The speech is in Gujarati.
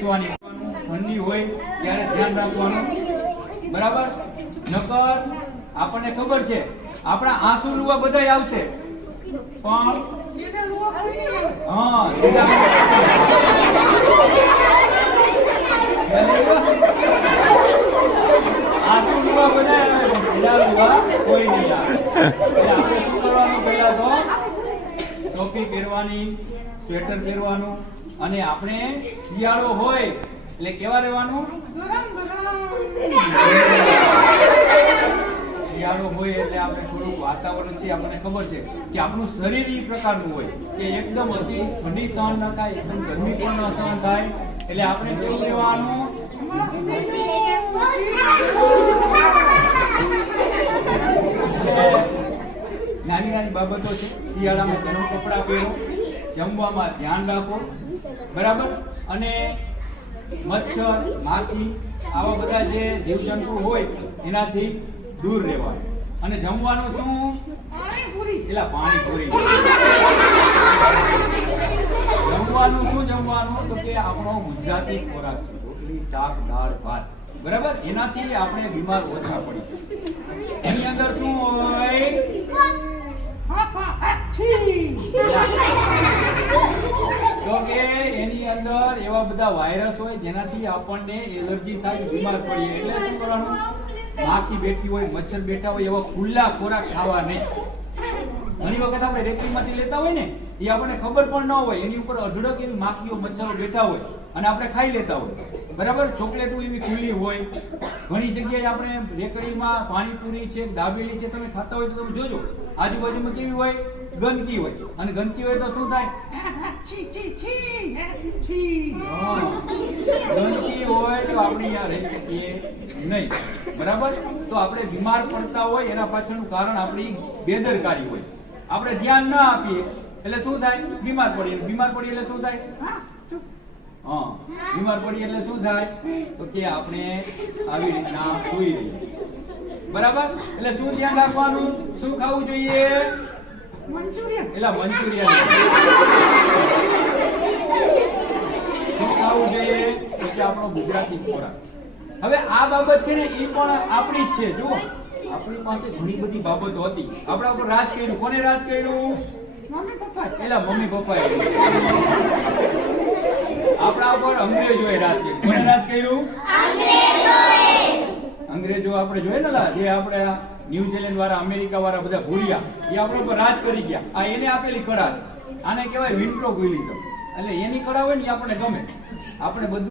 ઠંડી હોય ત્યારે ધ્યાન રાખવાનું, બરાબર? નકર આપણને ખબર છે આપણા આંસુ લુવા બધાય આવશે, પણ હા આંસુ લુવા બધાય આવે, સીધા લુવા કોઈ નહીં આવે. એટલે આપણે શું કરવાનું? પહેલા તો ટોપી પહેરવાની, સ્વેટર પહેરવાનું, અને આપણે શિયાળો હોય એટલે કેવા રહેવાનું? શિયાળો હોય એટલે આપણે થોડું વાતાવરણ છે, આપણને ખબર છે કે આપણું શરીર એ પ્રકારનું હોય કે એકદમ અતિ ઠંડી સહન ન થાય, એકદમ ગરમી પણ ન સહન થાય. એટલે આપણે કેવું રહેવાનું? નાની નાની બાબતો છે. શિયાળામાં ગરમ કપડાં પહેરો, જમવામાં ધ્યાન રાખો, બરાબર? અને મચ્છર, માખી આવા બધા જે જીવજંતુ હોય એનાથી દૂર રહેવાનું. અને જમવાનું શું? એટલે પાણીપુરી. જમવાનું શું જમવાનું? તો કે આપણો ગુજરાતી ખોરાક છે, રોટલી, શાક, દાળ, ભાત, બરાબર? એનાથી આપણે બીમાર ઓછા પડી. એની અંદર શું હોય? તો કે એની અંદર એવા બધા વાયરસ હોય જેનાથી આપણને એલર્જી થાય, બીમાર પડીએ. એટલે શું કરવાનું? માખી બેઠી હોય, મચ્છર બેઠા હોય એવા ખુલ્લા ખોરાક ખાવા નહીં. ઘણી વખત આપણે રેકડીમાંથી લેતા હોય ને, એ આપણને ખબર પણ ન હોય, એની ઉપર અઢળક એવી માખીઓ, મચ્છરો બેઠા હોય અને આપણે ખાઈ લેતા હોય, બરાબર? ચોકલેટો એવી ખુલ્લી હોય. ઘણી જગ્યાએ આપણે રેકડીમાં પાણીપુરી છે, દાબેલી છે, તમે ખાતા હોય તો તમે જોજો આજુબાજુમાં કેવી હોય? ગંદકી હોય. અને ગંદકી હોય તો શું થાય? ગંદકી હોય તો આપણે અહીંયા રહી શકીએ નહીં, બરાબર? તો આપણે બીમાર પડતા હોય એના પાછળનું કારણ આપણી બેદરકારી હોય. આપણે ધ્યાન ના આપીએ એટલે શું થાય? બીમાર પડીએ. બીમાર પડીએ એટલે શું થાય? બીમાર પડીએ એટલે શું થાય? તો કે આપણે આવી રીતના સૂઈ રહીએ, બરાબર? એટલે શું ધ્યાન રાખવાનું? શું ખાવું જોઈએ? મંચુરિયન. એટલે મંચુરિયન શું ખાવું જોઈએ? તો કે આપણો ગુજરાતી ખોરાક. હવે આ બાબત છે ને, એ પણ આપણી જ છે. જુઓ, આપણી પાસે ઘણી બધી બાબતો હતી. આપણા ઉપર રાજ કર્યું. કોને રાજ કર્યું? Mummy papa. એટલે મમ્મી પપ્પાએ. આપણા ઉપર અંગ્રેજોએ રાજ કર્યું. કોને રાજ કર્યું? અંગ્રેજો આપણે જોઈએ ને, જે આપણે ન્યુઝીલેન્ડ વાળા, અમેરિકા વાળા બધા ભૂલ્યા, એ આપણા ઉપર રાજ કરી ગયા. આ એને આપેલી કળા છે. આને કહેવાય વિન્ટ્રોક્વિલિઝમ. એટલે એની કળા હોય ને એ આપણને ગમે. આપણે બધું